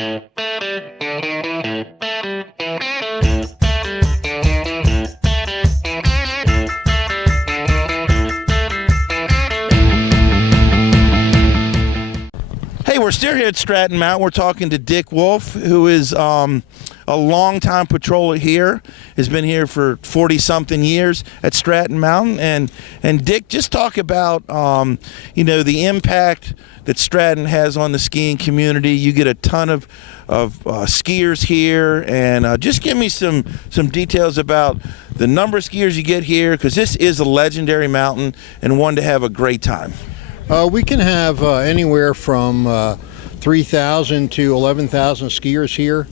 Hey, we're still here at Stratton Mountain. We're talking to Dick Woolf, who is a longtime patroller here, has been here for 40-something years at Stratton Mountain. And Dick, just talk about, the impact that Stratton has on the skiing community. You get a ton of skiers here, and just give me some details about the number of skiers you get here, because this is a legendary mountain and one to have a great time. We can have anywhere from 3,000 to 11,000 skiers here,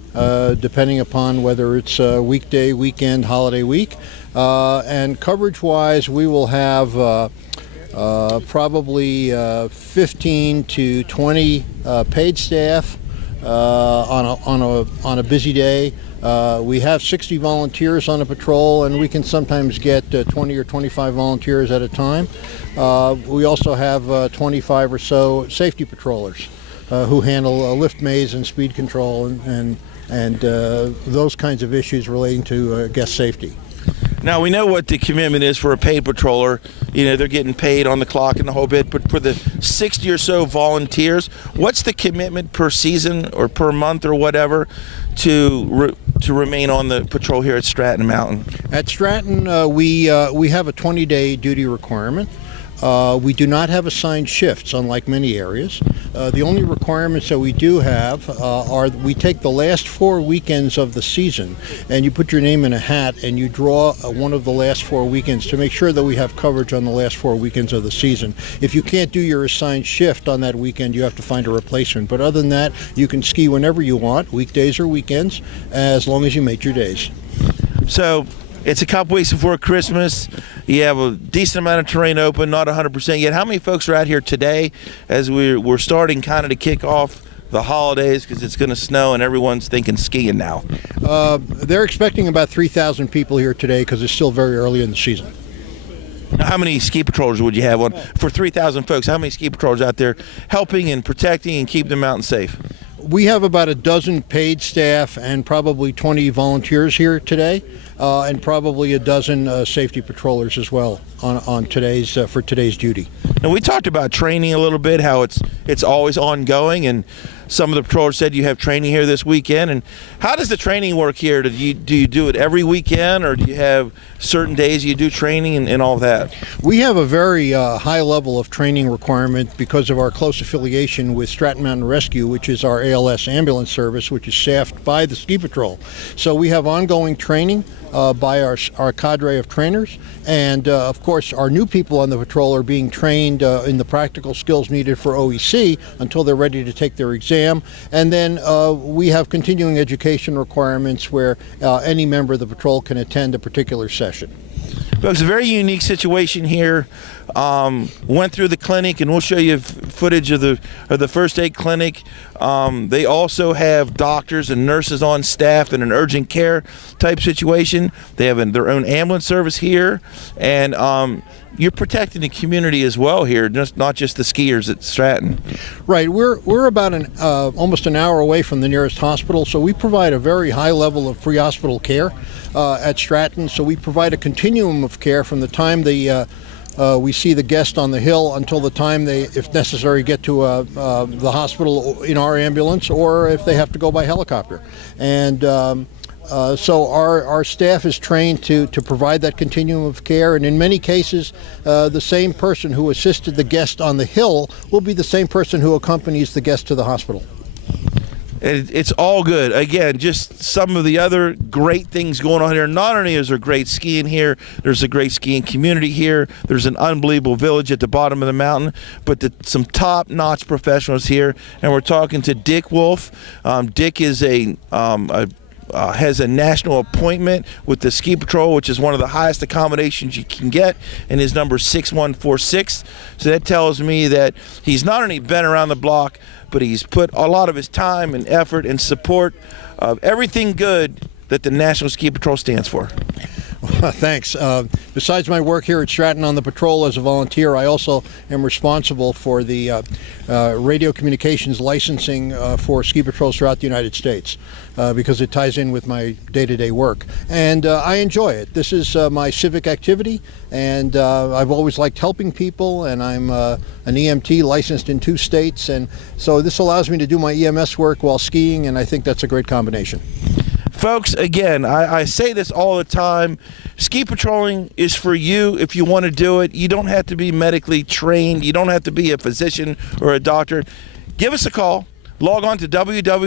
depending upon whether it's weekday, weekend, holiday week. And coverage-wise, we will have probably 15 to 20 paid staff on a busy day. We have 60 volunteers on a patrol, and we can sometimes get 20 or 25 volunteers at a time. We also have 25 or so safety patrollers who handle lift maze and speed control and those kinds of issues relating to guest safety. Now, we know what the commitment is for a paid patroller. They're getting paid on the clock and the whole bit. But for the 60 or so volunteers, what's the commitment per season or per month or whatever to remain on the patrol here at Stratton Mountain? At Stratton, we have a 20-day duty requirement. We do not have assigned shifts, unlike many areas. The only requirements that we do have are we take the last 4 weekends of the season, and you put your name in a hat and you draw one of the last 4 weekends to make sure that we have coverage on the last 4 weekends of the season. If you can't do your assigned shift on that weekend, you have to find a replacement. But other than that, you can ski whenever you want, weekdays or weekends, as long as you make your days. So it's a couple weeks before Christmas. You have a decent amount of terrain open, not 100% yet. How many folks are out here today as we're starting kind of to kick off the holidays, because it's going to snow and everyone's thinking skiing now? They're expecting about 3,000 people here today because it's still very early in the season. Now, how many ski patrollers would you have on for 3,000 folks? How many ski patrollers out there helping and protecting and keeping the mountain safe? We have about a dozen paid staff and probably 20 volunteers here today, and probably a dozen safety patrollers as well on today's for today's duty. Now, we talked about training a little bit, how it's always ongoing, and some of the patrollers said you have training here this weekend. And how does the training work here? Do you do it every weekend, or do you have certain days you do training and all that? We have a very high level of training requirement because of our close affiliation with Stratton Mountain Rescue, which is our ALS ambulance service, which is staffed by the ski patrol. So we have ongoing training by our cadre of trainers, and of course our new people on the patrol are being trained in the practical skills needed for OEC until they're ready to take their exam. And then we have continuing education requirements where any member of the patrol can attend a particular session. Folks, a very unique situation here. Went through the clinic, and we'll show you footage of the first aid clinic. They also have doctors and nurses on staff in an urgent care type situation. They have their own ambulance service here, and you're protecting the community as well here, not just the skiers at Stratton. Right. We're about almost an hour away from the nearest hospital, so we provide a very high level of pre-hospital care at Stratton. So we provide a continuum of care from the time we see the guest on the hill until the time they, if necessary, get to the hospital in our ambulance, or if they have to go by helicopter. And so our staff is trained to provide that continuum of care, and in many cases the same person who assisted the guest on the hill will be the same person who accompanies the guest to the hospital. It's all good. Again, just some of the other great things going on here. Not only is there great skiing here, there's a great skiing community here. There's an unbelievable village at the bottom of the mountain, but some top-notch professionals here. And we're talking to Dick Woolf. Dick is has a national appointment with the Ski Patrol, which is one of the highest accommodations you can get, and his number is 6146. So that tells me that he's not only been around the block, but he's put a lot of his time and effort and support of everything good that the National Ski Patrol stands for. Thanks. Besides my work here at Stratton on the patrol as a volunteer, I also am responsible for the radio communications licensing for ski patrols throughout the United States because it ties in with my day-to-day work. And I enjoy it. This is my civic activity, and I've always liked helping people, and I'm an EMT licensed in 2 states, and so this allows me to do my EMS work while skiing, and I think that's a great combination. Folks, again, I say this all the time. Ski patrolling is for you if you want to do it. You don't have to be medically trained. You don't have to be a physician or a doctor. Give us a call. Log on to www.nsp.org.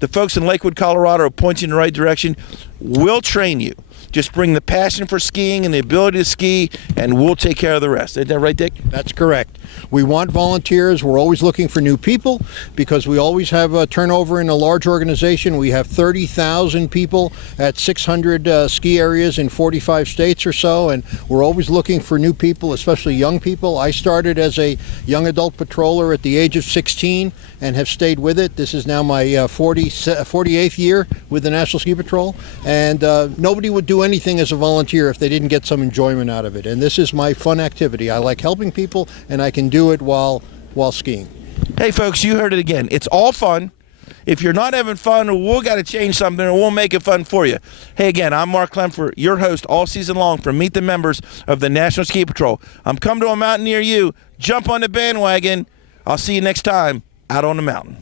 The folks in Lakewood, Colorado will point you in the right direction. We'll train you. Just bring the passion for skiing and the ability to ski, and we'll take care of the rest. Isn't that right, Dick? That's correct. We want volunteers. We're always looking for new people because we always have a turnover in a large organization. We have 30,000 people at 600 ski areas in 45 states or so, and we're always looking for new people, especially young people. I started as a young adult patroller at the age of 16 and have stayed with it. This is now my 48th year with the National Ski Patrol, and nobody would do anything as a volunteer if they didn't get some enjoyment out of it. And this is my fun activity. I like helping people, and I can do it while skiing. Hey, folks, you heard it again. It's all fun. If you're not having fun, we'll got to change something, or we'll make it fun for you. Hey, again, I'm Mark Klemfer, your host all season long for Meet the Members of the National Ski Patrol. I'm coming to a mountain near you. Jump on the bandwagon. I'll see you next time out on the mountain.